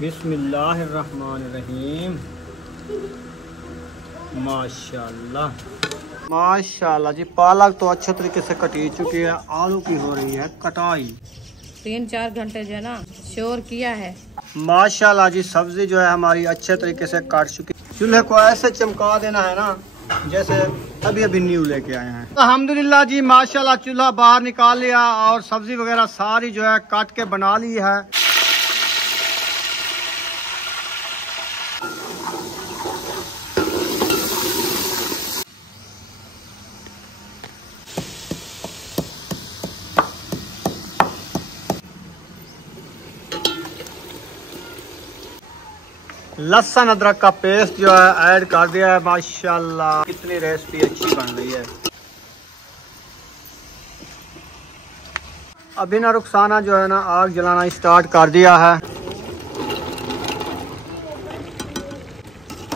बिस्मिल्लाहिर्रहमानिर्रहीम। माशाल्लाह माशाल्लाह जी, पालक तो अच्छे तरीके से कटी चुकी है। आलू की हो रही है कटाई। 3-4 घंटे जो है ना शोर किया है। माशाल्लाह जी, सब्जी जो है हमारी अच्छे तरीके से काट चुकी है। चूल्हे को ऐसे चमका देना है ना जैसे अभी अभी न्यू लेके आए हैं। अल्हम्दुलिल्लाह जी, माशाल्लाह चूल्हा बाहर निकाल लिया और सब्जी वगैरह सारी जो है काट के बना ली है। लहसुन अदरक का पेस्ट जो है ऐड कर दिया है। माशाल्लाह कितनी रेसिपी अच्छी बन रही है। अभी ना रुखसाना जो है ना आग जलाना स्टार्ट कर दिया है।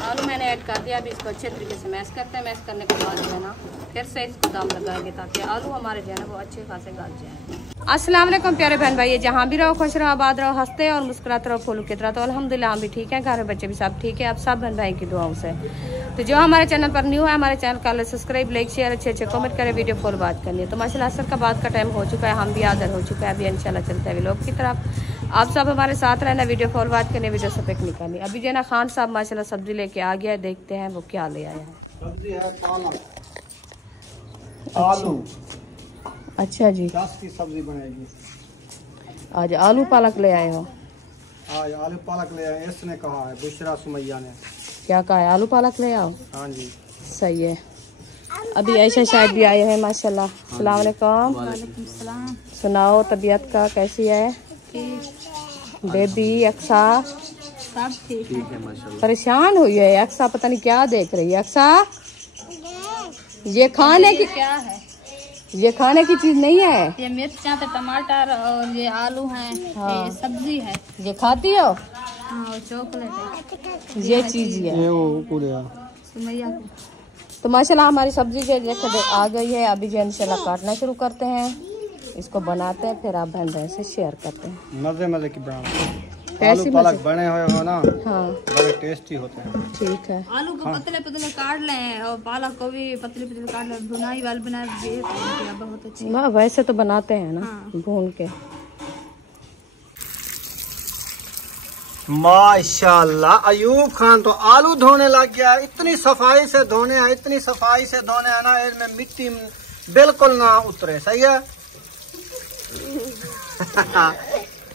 आलू मैंने ऐड कर दिया। अभी इसको अच्छे तरीके से मैश करते हैं। मैश करने के बाद जो है ना फिर से इसको दाम लगाएंगे ताकि आलू हमारे जो है ना वो अच्छे खासे गल जाए। अस्सलाम वालेकुम प्यारे बहन भाई, जहाँ भी रहो खुश रहो, आबाद रहो, हंसते और मुस्कुराते रहो फूलों की तरह। तो अल्हम्दुलिल्लाह हम भी ठीक है, घर में बच्चे भी सब ठीक है। आप सब बहन भाई की दुआओं से। तो जो हमारे चैनल पर न्यू है, हमारे चैनल का सब्सक्राइब, लाइक, शेयर, अच्छे कमेंट करें, वीडियो फॉलो बात करनी है। तो माशाल्लाह असर का बात का टाइम हो चुका है, हम भी आदर हो चुका है। अभी इंशाल्लाह चलते हैं व्लॉग की तरफ। आप सब हमारे साथ रहना, वीडियो फॉलो बात करनी, वीडियो सब एक निकालनी। अभी जो है ना खान साहब माशाल्लाह सब्जी लेके आ गया है, देखते हैं वो क्या ले आया है। सब्जी है पालक, आलू। अच्छा जी, 10 की सब्जी बनेगी। आज आलू पालक ले आए हो? आज आलू पालक ले आए, इसने कहा है, बुशरा सुमैया ने। क्या कहा है? आलू पालक ले आओ। हाँ जी, सही है। अभी ऐसा शायद भी आए हैं माशाल्लाह। अस्सलाम वालेकुम। सुनाओ तबीयत का कैसी है? बेबी अक्सा सब ठीक है माशाल्लाह। परेशान हुई है अक्सा, पता नहीं क्या देख रही है अक्सा। ये खाने की क्या है? ये खाने की चीज नहीं है। ये मिर्चा पे टमाटर और ये आलू है। हाँ। ये सब्जी है। ये खाती हो? हाँ, और चॉकलेट है। ये चीज है ये वो पूरे सुमैया को। तो माशाल्लाह हमारी सब्जी जो आ गई है। अभी जो इंशाल्लाह काटना शुरू करते हैं, इसको बनाते हैं, फिर आप बहन बहन से शेयर करते हैं। मजे मजे की बनाओ। कैसी आलू पालक बने हुए हो ना, हाँ बड़े टेस्टी होते हैं। ठीक है। आलू को पतले पतले काट लें और पालक को भी पतले पतले काट लें। भुनाई वाली बना दिए बहुत अच्छी। वाह, वैसे तो बनाते हैं ना हाँ। भून के। माशाल्लाह अयूब खान तो आलू धोने लग गया। इतनी सफाई से धोने हैं, इतनी सफाई से धोने हैं ना, इसमें मिट्टी बिल्कुल ना उतरे। सही है।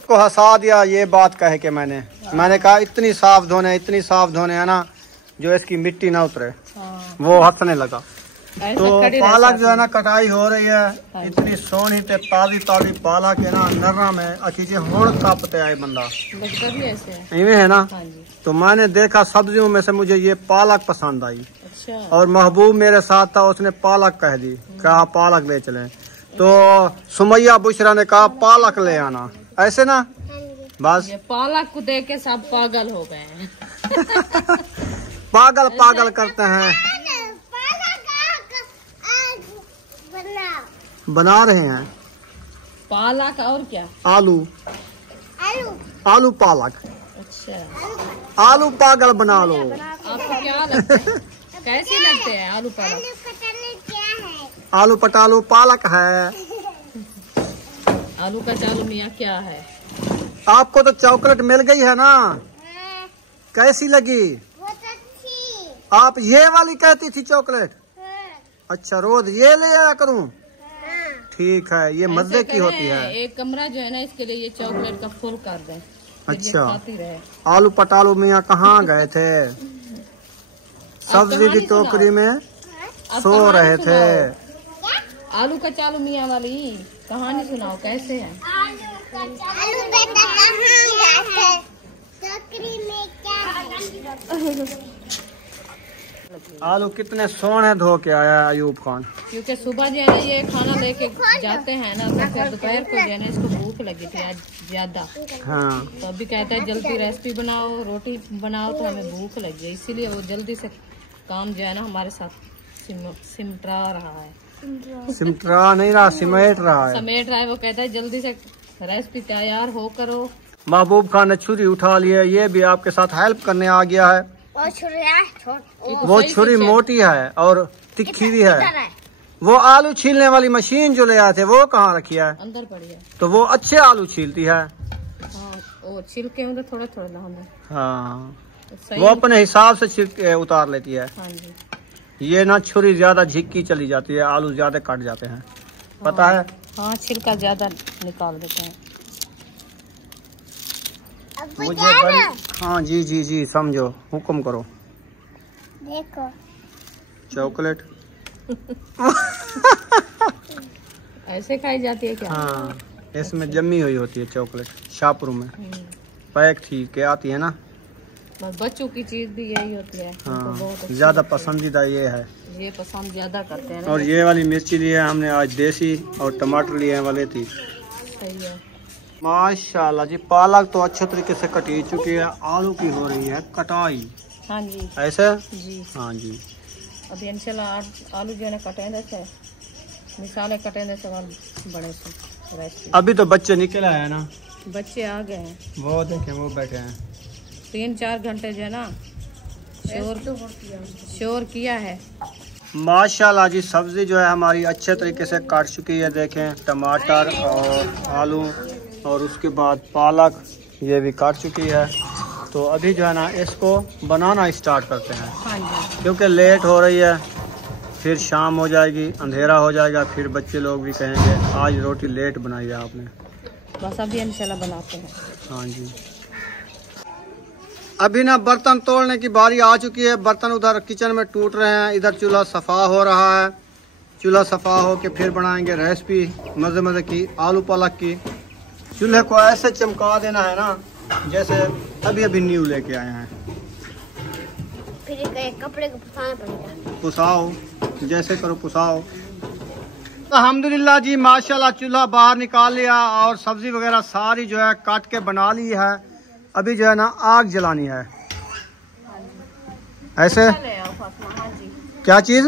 को हंसा दिया ये बात कह के मैंने कहा इतनी साफ धोने, इतनी साफ धोने है ना जो इसकी मिट्टी ना उतरे। वो हंसने लगा। तो पालक जो है ना कटाई हो रही है। इतनी सोनी ते ताजी ताजी पालक है ना, नर्रा में अखीचे होड़ कापते आए बंदा इवे है ना। तो मैंने देखा सब्जियों में से मुझे ये पालक पसंद आई। अच्छा। और महबूब मेरे साथ था, उसने पालक कह दी, कहा पालक ले चले। तो सुमैया बुशरा ने कहा पालक ले आना, ऐसे ना। बस ये पालक को देख के सब पागल हो गए हैं। पागल पागल करते हैं। बना रहे हैं पालक और क्या? आलू पालक। अच्छा, आलू पागल बना लो। आपको क्या लगता है कैसे लगते हैं आलू पालक? आलू पटालू पालक है। आलू का चालू मियाँ क्या है? आपको तो चॉकलेट मिल गई है ना, कैसी लगी? आप ये वाली कहती थी चॉकलेट? अच्छा, रोज ये ले आया करूं? ठीक है, ये मजे की होती है। एक कमरा जो है ना इसके लिए ये चॉकलेट का फुल कर दें। अच्छा, आलू पटालू मियाँ कहाँ गए थे? सब्जी की टोकरी में सो रहे थे। आलू का चालू मियाँ वाली कहानी सुनाओ, कैसे है? आलू कितने सोने धो के आया अयूब खान। क्योंकि सुबह जो है ना ये खाना लेके जाते हैं ना, तो फिर दोपहर को जो है ना इसको भूख लगी थी आज ज्यादा। हाँ। तो अभी कहता है जल्दी रेसिपी बनाओ, रोटी बनाओ, तो हमें भूख लगी है, इसीलिए वो जल्दी से काम जो है ना हमारे साथ सिमटा रहा है। सिमटा नहीं रहा, समेट रहा है। समेट रहा है। वो कहता है जल्दी से रेसिपी तैयार हो करो, महबूब खान ने छुरी उठा ली है, ये भी आपके साथ हेल्प करने आ गया है। वो छुरी मोटी है और तिखी भी है। वो आलू छीलने वाली मशीन जो ले आए थे वो कहाँ रखी है? अंदर पड़ी है। तो वो अच्छे आलू छीलती है। वो छिलके होंगे थोड़ा थोड़ा। हाँ, वो अपने हिसाब से छिलके उतार लेती है। हाँ जी। ये ना छुरी ज्यादा झिक्की चली जाती है, आलू ज्यादा कट जाते हैं। पता है? हाँ, छिलका ज्यादा निकाल देते हैं। मुझे बड़ी... हाँ जी जी जी, समझो, हुक्म करो। देखो चॉकलेट ऐसे खाई जाती है क्या? हाँ, इसमें जमी हुई होती है चॉकलेट, शाहपुर में पैक थी के आती है ना। बच्चों की चीज भी यही होती है। हाँ, ज्यादा पसंदीदा ये है, ये पसंद ज्यादा करते हैं। और ये वाली मिर्ची ली है हमने आज देसी, और टमाटर लिए हैं वाले थी। सही है माशाल्लाह जी। पालक तो अच्छे तरीके से कटी चुकी है, आलू की हो रही है कटाई। हाँ जी ऐसे जी। हाँ जी। अभी इंशाल्लाह आलू जो है कटेंगे से, मिसाले कटेंगे से बड़े से। अभी तो बच्चे निकल आए हैं ना, बच्चे आ गए हैं। वो देखें वो बैठे हैं। 3-4 घंटे जो है ना शोर किया है। माशाल्लाह जी। सब्जी जो है हमारी अच्छे तरीके से काट चुकी है। देखें, टमाटर और आलू और उसके बाद पालक ये भी काट चुकी है। तो अभी जो है ना इसको बनाना स्टार्ट करते हैं। हाँ जी। क्योंकि लेट हो रही है, फिर शाम हो जाएगी, अंधेरा हो जाएगा, फिर बच्चे लोग भी कहेंगे आज रोटी लेट बनाई है आपने। बस अभी इंशाल्लाह बनाते हैं। हाँ जी। अभी ना बर्तन तोड़ने की बारी आ चुकी है। बर्तन उधर किचन में टूट रहे हैं, इधर चूल्हा सफ़ा हो रहा है। चूल्हा सफ़ा हो के फिर बनाएंगे रेसिपी मज़े मज़े की आलू पालक की। चूल्हे को ऐसे चमका देना है ना जैसे अभी अभी न्यू लेके आए हैं। फिर कपड़े को पुसाना पड़ेगा। पुसाओ, जैसे करो पुसाओ। अल्हम्दुलिल्लाह जी, माशाल्लाह चूल्हा बाहर निकाल लिया और सब्जी वगैरह सारी जो है काट के बना ली है। अभी जो है ना आग जलानी है। ऐसे हाँ जी। क्या चीज?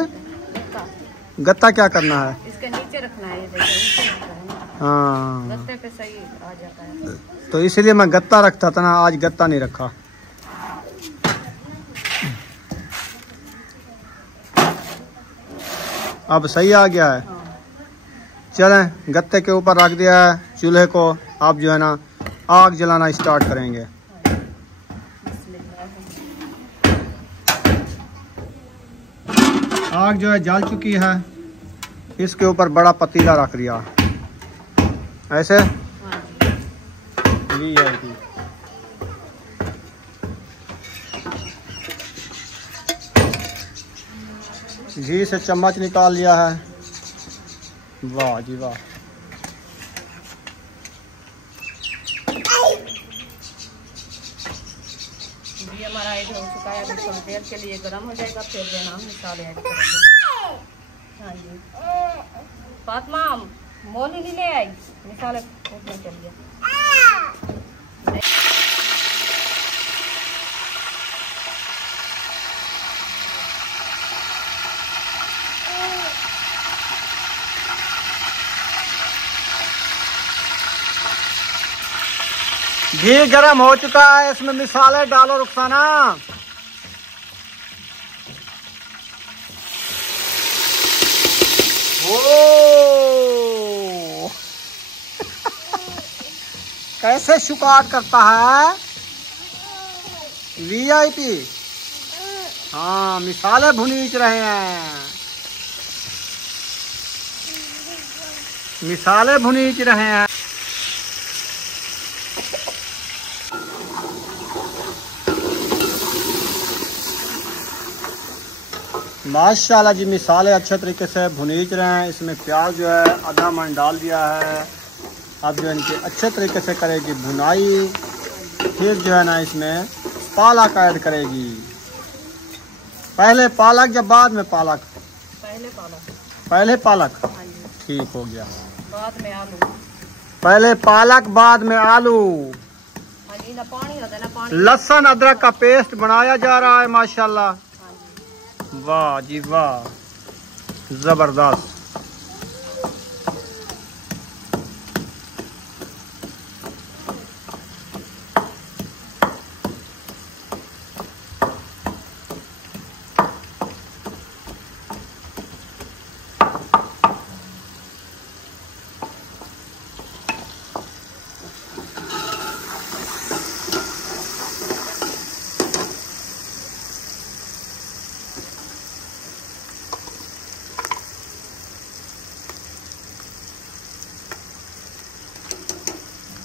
गत्ता क्या करना है? इसके नीचे रखना है, ये हाँ, गत्ते पे सही आ जाता है। तो इसलिए मैं गत्ता रखता था ना, आज गत्ता नहीं रखा। अब सही आ गया है। हाँ। चलें, गत्ते के ऊपर रख दिया है चूल्हे को। आप जो है ना आग जलाना स्टार्ट करेंगे। आग जो है जल चुकी है। इसके ऊपर बड़ा पतीला रख दिया ऐसे। घी से चम्मच निकाल लिया है। वाह जी वाह। ये हमारा ऐड हो चुका है। अभी थोड़ी देर के लिए गर्म हो जाएगा, फिर जो है ना मसाले ऐड करेंगे। हाँ जी। फातिमा मोली नहीं ले आई, मसाले कूटने के लिए। घी गरम हो चुका है, इसमें मिसाले डालो रुखसाना। ओ कैसे शुकाट करता है वीआईपी। हाँ, मिसाले भुनीच रहे हैं, मिसाले भुनीच रहे हैं। माशाल्लाह जी, मिसाले अच्छे तरीके से भुनीच रहे हैं। इसमें प्याज जो है आधा मन डाल दिया है। अब जो इनकी अच्छे तरीके से करेगी भुनाई। फिर जो है ना इसमें पालक ऐड करेगी। पहले पालक या बाद में पालक? पहले पालक। पहले पालक, हाँ जी। ठीक हो गया। बाद में आलू। पहले पालक बाद में आलू। हाँ जी, ना पानी होता है ना पानी। लहसुन अदरक का पेस्ट बनाया जा रहा है माशाल्लाह। वाह जी वाह, जबरदस्त।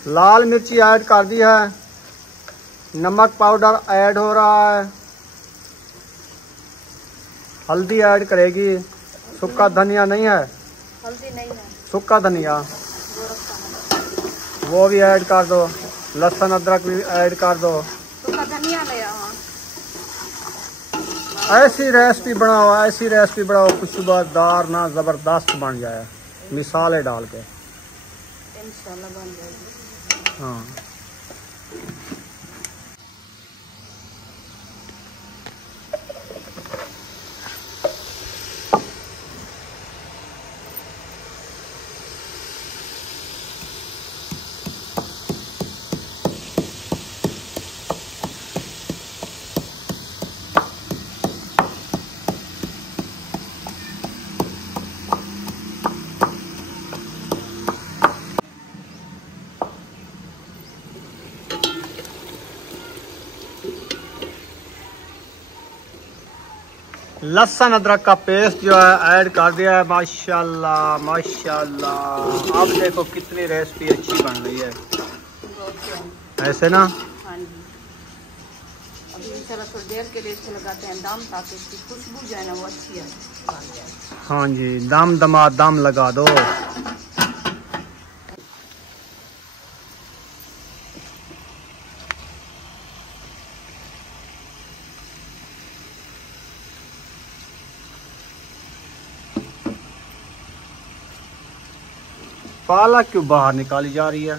लाल मिर्ची ऐड कर दी है, नमक पाउडर ऐड हो रहा है, हल्दी ऐड करेगी, सूखा धनिया नहीं है, हल्दी नहीं है, सूखा धनिया वो भी ऐड कर दो, लहसुन अदरक भी ऐड कर दो। सूखा धनिया ले आओ। ऐसी रेसिपी बनाओ, ऐसी रेसिपी बनाओ, खुशबूदार ना जबरदस्त बन जाए, मिसाले डाल के इंशाल्लाह बन जाएगी। हाँ। लहसुन अदरक का पेस्ट जो है ऐड कर दिया है। माशाल्लाह माशाल्लाह, अब देखो कितनी रेसिपी अच्छी बन रही है ऐसे ना। हाँ जी, अभी इंशाल्लाह थोड़ी देर के लिए इसको लगाते हैं दम, ताकि इसकी खुशबू जो है ना वो अच्छी बन जाए। हाँ जी, दम दमा दम लगा दो। पालक क्यों बाहर निकाली जा रही है?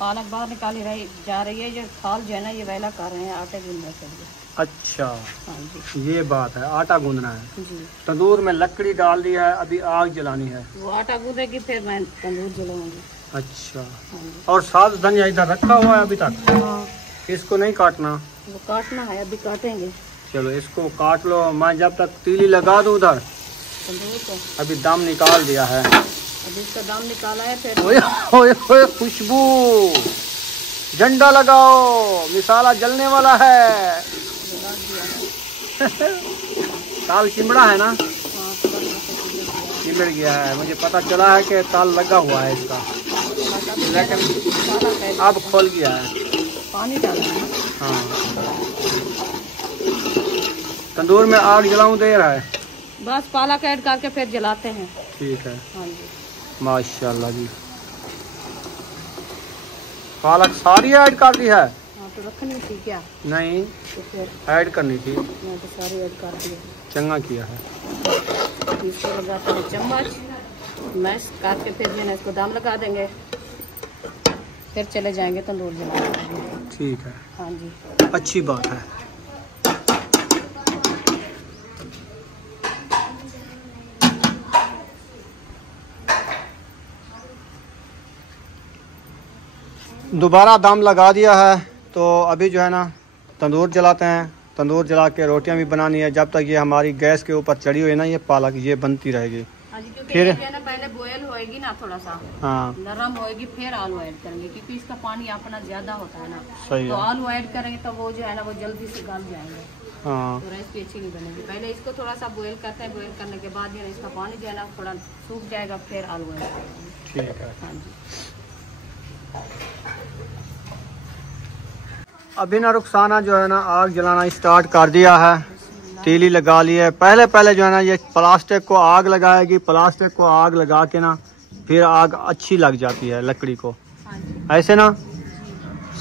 पालक बाहर निकाली जा रही है, ये थाल जो है ना ये वेला कर रहे हैं आटे गूंदने के लिए। अच्छा हाँ जी, ये बात है, आटा गूंदना है जी। तंदूर में लकड़ी डाल दी है, अभी आग जलानी है। वो आटा गूंदेगी फिर मैं तंदूर जलाऊंगी। अच्छा, हाँ जी। और साथ धनिया इधर रखा हुआ है अभी तक, हाँ, इसको नहीं काटना? वो काटना है, अभी काटेंगे चलो इसको काट लो, मैं जब तक तीली लगा दूं उधर। तंदूर को अभी दम निकाल दिया है, अभी इसका दाम निकाला है फिर। ओए ओए ओए, खुशबू, झंडा लगाओ, मिसाला जलने वाला है। ताल चिमड़ा है ना? हाँ, चिमड़ गया है, मुझे पता चला है कि ताल लगा हुआ है इसका, लेकिन अब खोल गया है। पानी डालना है। हाँ, तंदूर में आग जलाऊं देर है। बस पालक ऐड करके फिर जलाते हैं। ठीक है, हाँ जी, माशाल्लाह जी। पालक सारी ऐड कर दी है? हाँ, तो रखनी थी क्या? नहीं, तो फिर ऐड करनी थी। मैं तो सारी ऐड कर दी। चंगा किया है। इसको लगाते हैं चम्मच, मैश करके फिर जो है इसको दाम लगा देंगे, फिर चले जाएंगे तंदूर जलाने। ठीक है, हाँ जी, अच्छी बात है। दोबारा दम लगा दिया है, तो अभी जो है ना तंदूर जलाते हैं। तंदूर जला के रोटियां भी बनानी है, जब तक ये हमारी गैस के ऊपर चढ़ी हुई है ना ये पालक, ये बनती रहेगी। हाँ जी, क्योंकि फिर ये जो है ना पहले बॉयल होएगी ना, थोड़ा सा हाँ नरम होएगी, फिर आलू ऐड करेंगे, क्योंकि इसका पानी अपना ज्यादा होता है ना। सही तो है। आलू ऐड करेंगे तो वो जो है ना वो जल्दी से गल जाएंगे, हाँ तो रेसिपी अच्छी नहीं बनेगी। पहले इसको थोड़ा सा बॉयल करते हैं, बॉयल करने के बाद जो है इसका पानी जो है ना थोड़ा सूख जाएगा, फिर आलू ऐड करेंगे। ठीक है। हाँ जी, अभी ना रुखसाना जो है ना आग जलाना स्टार्ट कर दिया है, तीली लगा ली है। पहले पहले जो है ना ये प्लास्टिक को आग लगाएगी, प्लास्टिक को आग लगा के ना फिर आग अच्छी लग जाती है लकड़ी को, हाँ जी, ऐसे ना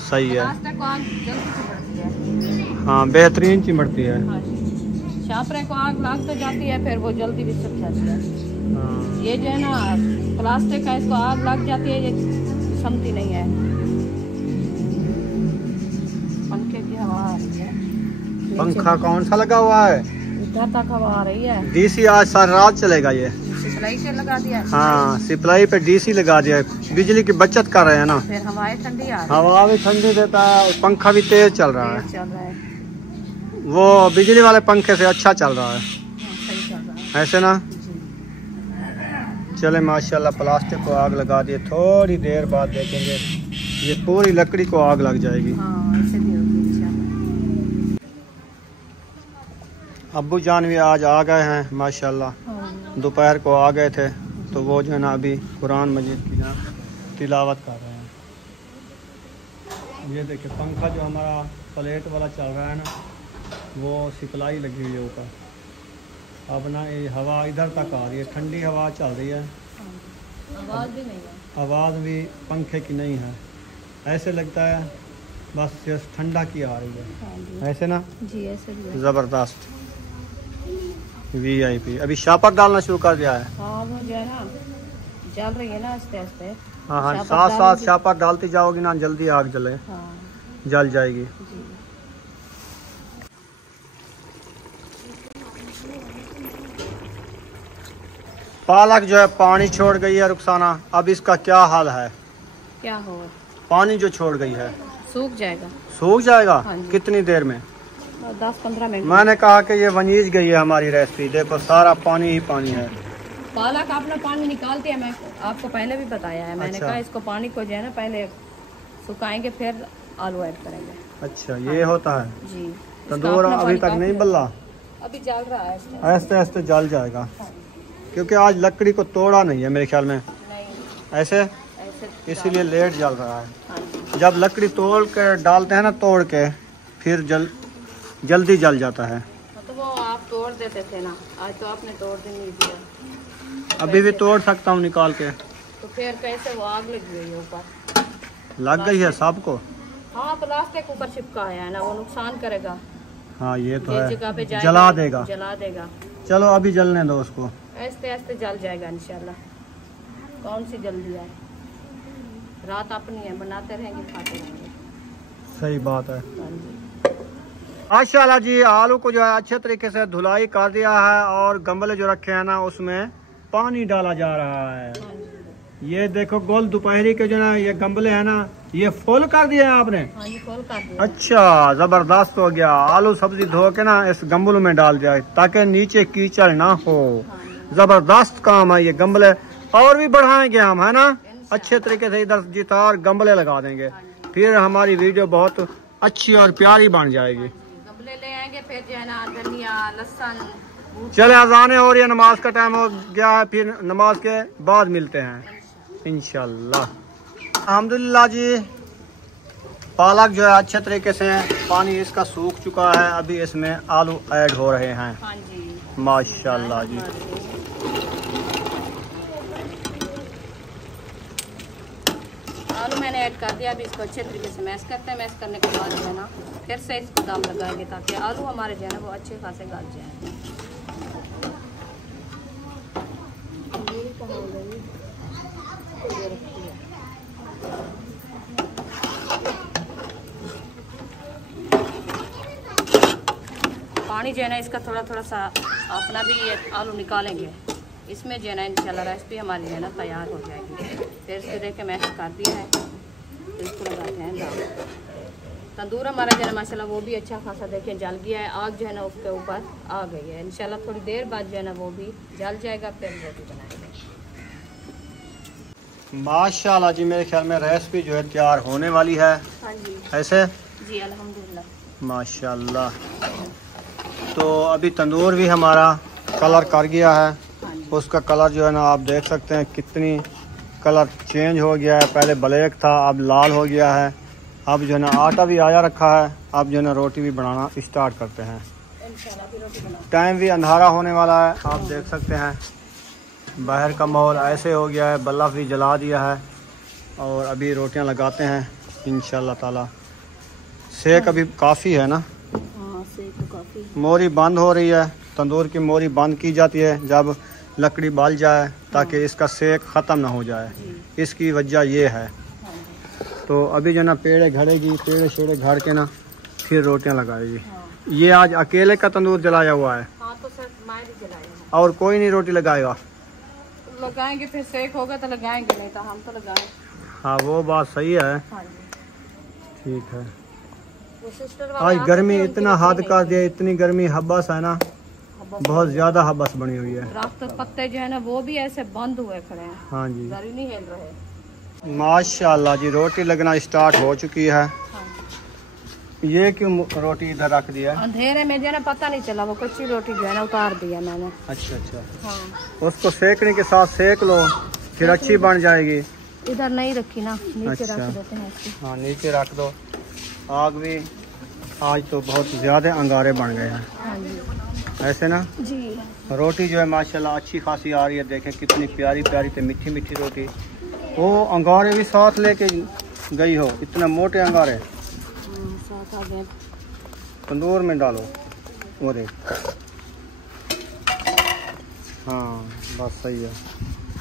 सही है। प्लास्टिक को आग जल्दी से बढ़ती है। हाँ, बेहतरीन चिमड़ती है। हाँ जी, शापरे को आग लग तो जाती है, फिर वो जल्दी भी सूख जाती है। हाँ। ये जो है ना प्लास्टिक का, इसको आग लग जाती है, ये समती नहीं है। पंखे की हवा आ रही है, पंखा कौन सा लगा हुआ है? इधर तक हवा आ रही है। डीसी आज सारी रात चलेगा ये। सिलाई से लगा दिया है। हाँ, सप्लाई पे डीसी लगा दिया है, बिजली की बचत कर रहे हैं ना। फिर हवाएं ठंडी आ रही हवा भी ठंडी देता है और पंखा भी तेज चल रहा है, है। चल रहा है। वो बिजली वाले पंखे से अच्छा चल रहा है, हाँ, सही चल रहा है ऐसे ना। जी। चले माशाल्लाह, प्लास्टिक को आग लगा दिए, थोड़ी देर बाद देखेंगे ये पूरी लकड़ी को आग लग जाएगी। हाँ, ऐसे भी होगी इंशाल्लाह। अब्बू जान भी आज आ गए हैं माशाल्लाह, हाँ, दोपहर को आ गए थे, तो वो जो है ना अभी कुरान मजीद की ना तिलावत कर रहे हैं। ये देखिए पंखा जो हमारा प्लेट वाला चल रहा है ना, वो सिपलाई लगी हुई है ऊपर। अब ना ये हवा इधर तक आ रही है, ठंडी हवा चल रही है, आवाज़ भी नहीं है, आवाज़ भी पंखे की नहीं है। ऐसे लगता है बस सिर्फ ठंडा की आ रही है, ऐसे ना जी ऐसे भी ज़बरदस्त। VIP अभी शापर डालना शुरू कर दिया है। हाँ वो जो है ना जल रही है ना आस्ते आस्ते। हाँ, साथ साथ शापर डालती जाओगी ना, जल्दी आग जले, जल जाएगी। पालक जो है पानी छोड़ गई है रुखसाना, अब इसका क्या हाल है? क्या होगा? पानी जो छोड़ गई है सूख जाएगा। सूख जाएगा? हाँ जी। कितनी देर में? 10-15 मिनट। मैंने कहा कि ये वनीज गई है हमारी रेसिपी, देखो सारा पानी ही पानी है। पालक अपना पानी निकालते हैं, मैं आपको पहले भी बताया है। मैंने अच्छा। कहा इसको पानी को जो है ना पहले सुखाएंगे फिर आलू ऐड करेंगे। अच्छा, ये होता है जी। तंदूर अभी तक नहीं बल्ला, अभी जल रहा है, आहिस्ते आहिस्ते जल जाएगा, क्योंकि आज लकड़ी को तोड़ा नहीं है मेरे ख्याल में, नहीं ऐसे ऐसे इसीलिए लेट जल रहा है। हाँ जी। जब लकड़ी तोड़ के डालते हैं ना, तोड़ के फिर जल्दी जल जाता है। तो वो आप तोड़ देते थे ना, आज तो आपने तोड़ भी नहीं दिया। अभी भी तोड़ सकता हूँ निकाल के। तो फिर कैसे वो आग लग गई है ऊपर? लग गई है सबको? हाँ प्लास्टिक ऊपर चिपका है ना, वो नुकसान करेगा। हाँ ये तो जिस जगह पे है, जाएगा जला देगा। जला देगा। चलो अभी जलने दो उसको, ऐसे ऐसे जल जाएगा इंशाल्लाह। कौन सी जल्दी है, रात अपनी है, बनाते रहेंगे खाते रहेंगे। सही बात है। हाँ जी। माशाल्लाह जी, आलू को जो है अच्छे तरीके से धुलाई कर दिया है और गमले जो रखे हैं ना उसमें पानी डाला जा रहा है। हाँ जी। ये देखो गोल दोपहरी के जो ना ये गमले है ना, ये फुल कर दिया है आपने? हाँ जी, खोल कर दिया। अच्छा, जबरदस्त हो गया। आलू सब्जी धो के ना इस गमलों में डाल दिया ताकि नीचे कीचड़ ना हो। जबरदस्त काम है ये गमले, और भी बढ़ाएंगे हम, है ना, अच्छे तरीके से इधर जितार गमले लगा देंगे, फिर हमारी वीडियो बहुत अच्छी और प्यारी बन जाएगी। गमले ले आएंगे, फिर जो है ना धनिया लहसुन। चले अजाने और ये नमाज का टाइम हो गया है, फिर नमाज के बाद मिलते हैं इंशाल्लाह। अल्हम्दुलिल्लाह जी, पालक जो है अच्छे तरीके से पानी इसका सूख चुका है, अभी इसमें आलू ऐड हो रहे हैं। हाँ जी माशाल्लाह जी। आलू मैंने ऐड कर दिया। अभी इसको अच्छे तरीके से मैश करते हैं। मैश करने के बाद जो है ना फिर से इसको दम लगाएंगे ताकि आलू हमारे जो है ना वो अच्छे खासे गल जाए। पानी जो है ना इसका थोड़ा थोड़ा सा अपना भी ये आलू निकालेंगे, इसमें जो है ना इंशाल्लाह रेसिपी हमारी जो है ना तैयार हो जाएगी। फिर इसको देख के मैश कर दिया है, तो इसको लगाते हैं दाल। तंदूर हमारा जो है ना माशाल्लाह वो भी अच्छा खासा देखें जल गया है, आग जो है ना उसके ऊपर आ गई है। इंशाल्लाह थोड़ी देर बाद जो है ना वो भी जल जाएगा, फिर रोटी बनाएंगे। माशाल्लाह जी, मेरे ख्याल में रेसिपी जो है तैयार होने वाली है। हाँ जी ऐसे जी, अल्हम्दुलिल्लाह माशाल्लाह। तो अभी तंदूर भी हमारा कलर कर गया है, उसका कलर जो है ना आप देख सकते हैं कितनी कलर चेंज हो गया है। पहले ब्लैक था, अब लाल हो गया है। अब जो है ना आटा भी आया रखा है, अब जो है ना रोटी भी बनाना स्टार्ट करते हैं। टाइम भी अंधारा होने वाला है, आप देख सकते हैं बाहर का माहौल ऐसे हो गया है, बल्ब भी जला दिया है और अभी रोटियां लगाते हैं इंशाल्लाह ताला। सेक अभी काफ़ी है ना, तो काफ़ी मोरी बंद हो रही है। तंदूर की मोरी बंद की जाती है जब लकड़ी बाल जाए, ताकि इसका सेक ख़त्म ना हो जाए, इसकी वजह ये है। तो अभी जो ना पेड़े घड़ेगी, पेड़े शेड़े घड़ के ना फिर रोटियां लगाएगी। ये आज अकेले का तंदूर जलाया हुआ है। हाँ, तो सर मैं भी जलाएंगे। और कोई नहीं रोटी लगाएगा? लगाएंगे, फिर सेक होगा तो लगाएंगे, नहीं तो हम तो लगाएंगे। हाँ वो बात सही है। हाँ जी ठीक है। वो सिस्टर आज गर्मी इतना हद कर दिया, इतनी गर्मी हब्बस है ना, बहुत ज्यादा हब्बस बनी हुई है। दरख्त पत्ते जो है ना वो भी ऐसे बंद हुए खड़े हैं। हाँ जी, गर्मी नहीं हिल रहे। माशाल्लाह जी, रोटी लगना स्टार्ट हो चुकी है। हाँ। ये क्यों रोटी इधर रख दिया? अंधेरे में जो है ना पता नहीं चला, वो कच्ची रोटी जो है ना उतार दिया मैंने। अच्छा अच्छा। हाँ, उसको सेकने के साथ सेक लो, फिर अच्छी बन जाएगी। इधर नहीं रखी ना, नीचे अच्छा। रख देते हैं इसको। हाँ नीचे रख दो। आग भी आज तो बहुत ज़्यादा अंगारे बन गए हैं। हाँ जी। ऐसे ना जी। रोटी जो है माशाल्लाह अच्छी खासी आ रही है। देखें कितनी प्यारी प्यारी तो मीठी मीठी रोटी। वो अंगारे भी साथ लेके गई हो, इतने मोटे अंगारे। साथ आ गए। तंदूर में डालो वो देख। हाँ बस सही है।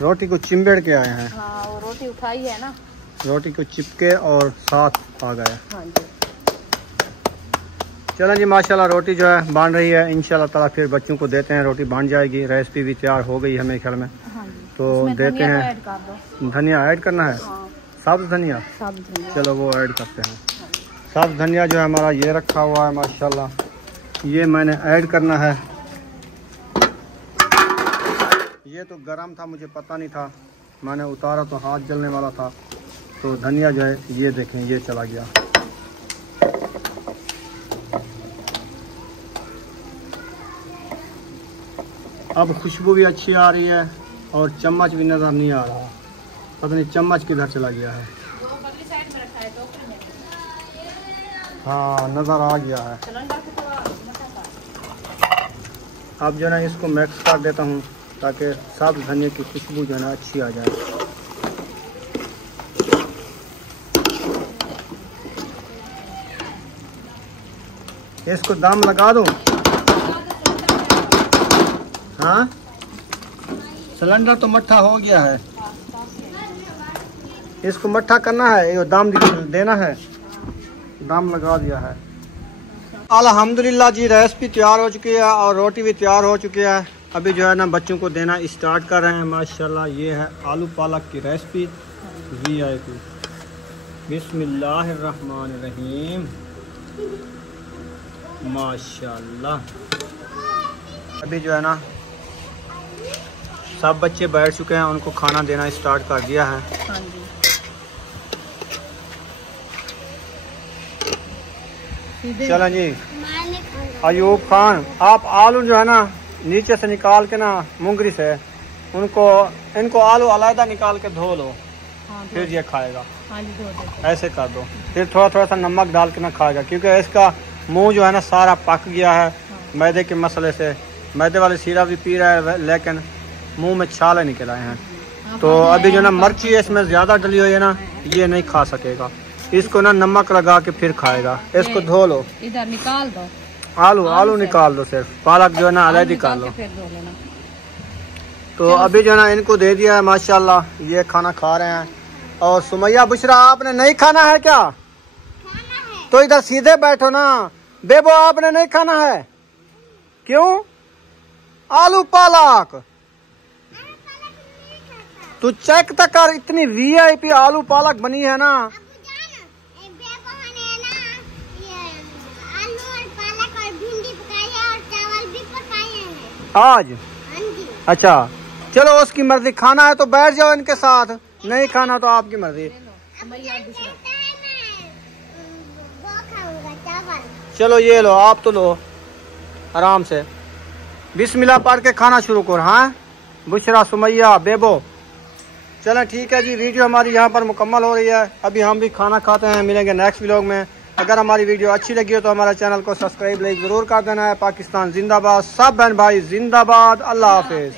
रोटी को चिमबेड़ के आए हैं। हाँ वो रोटी उठाई है ना, रोटी को चिपके और साथ आ गए। हाँ जी। चलें जी माशाल्लाह रोटी जो है बन रही है। इंशाल्लाह ताला फिर बच्चों को देते हैं, रोटी बन जाएगी। रेसिपी भी तैयार हो गई है मेरे ख्याल में। हाँ जी। तो देते हैं। ऐड कर दो। धनिया ऐड करना है। हाँ। साबुत धनिया। साबुत धनिया। चलो वो ऐड करते हैं। साबुत धनिया जो है हमारा ये रखा हुआ है माशाल्लाह, ये मैंने ऐड करना है। ये तो गरम था, मुझे पता नहीं था, मैंने उतारा तो हाथ जलने वाला था। तो धनिया जो है ये देखें ये चला गया। अब खुशबू भी अच्छी आ रही है और चम्मच भी नज़र नहीं आ रहा। पता नहीं चम्मच किधर चला गया है। हाँ नज़र आ गया है। अब जो है इसको मिक्स कर देता हूँ ताकि सब धनिया की खुशबू जो है ना अच्छी आ जाए। इसको दम लगा दो। हाँ सिलेंडर तो मट्ठा हो गया है, इसको मट्ठा करना है, ये दम देना है। दम लगा दिया है। अल्हम्दुलिल्लाह जी रेसिपी तैयार हो चुकी है और रोटी भी तैयार हो चुकी है। अभी जो है ना बच्चों को देना स्टार्ट कर रहे हैं। माशाल्लाह ये है आलू पालक की रेसिपी VIP। बिस्मिल्लाहिर्रहमानिर्रहीम। माशाल्लाह अभी जो है ना सब बच्चे बैठ चुके हैं, उनको खाना देना स्टार्ट कर दिया है। हाँ जी। चलें जी अयूब खान, आप आलू जो है ना नीचे से निकाल के ना मुंगरी से इनको आलू अलग निकाल के धो लो। हाँ, फिर ये खाएगा। हाँ जी, धो दो। ऐसे कर दो, फिर थोड़ा थोड़ा सा नमक डाल के ना खाएगा, क्योंकि इसका मुंह जो है ना सारा पक गया है मैदे के मसले से। मैदे वाले सीरा भी पी रहा है लेकिन मुंह में छाले निकल आए हैं। तो अभी जो ना मिर्ची इसमें ज़्यादा डली हुई है ना, ये नहीं खा सकेगा। इसको ना नमक लगा के फिर खाएगा। इसको धो लो, इधर निकाल दो। आलू निकाल दो, सिर्फ पालक जो है ना अलग निकाल लो। तो अभी जो है ना इनको दे दिया है माशाल्लाह, ये खाना खा रहे हैं। और सुमैया बुशरा आपने नहीं खाना है क्या? तो इधर सीधे बैठो ना। बेबो आपने नहीं खाना है क्यों? आलू पालक तू चेक तक कर, इतनी VIP आलू पालक बनी है ना। आज अच्छा चलो उसकी मर्जी, खाना है तो बैठ जाओ इनके साथ, नहीं खाना तो आपकी मर्जी। चलो ये लो, आप तो लो आराम से। बिस्मिल्लाह पढ़ के खाना शुरू करो। हाँ बुशरा सुमैया बेबो। चलें ठीक है जी, वीडियो हमारी यहाँ पर मुकम्मल हो रही है। अभी हम भी खाना खाते हैं, मिलेंगे नेक्स्ट व्लॉग में। अगर हमारी वीडियो अच्छी लगी हो तो हमारे चैनल को सब्सक्राइब लाइक ज़रूर कर देना है। पाकिस्तान जिंदाबाद, सब बहन भाई जिंदाबाद। अल्लाह हाफिज़।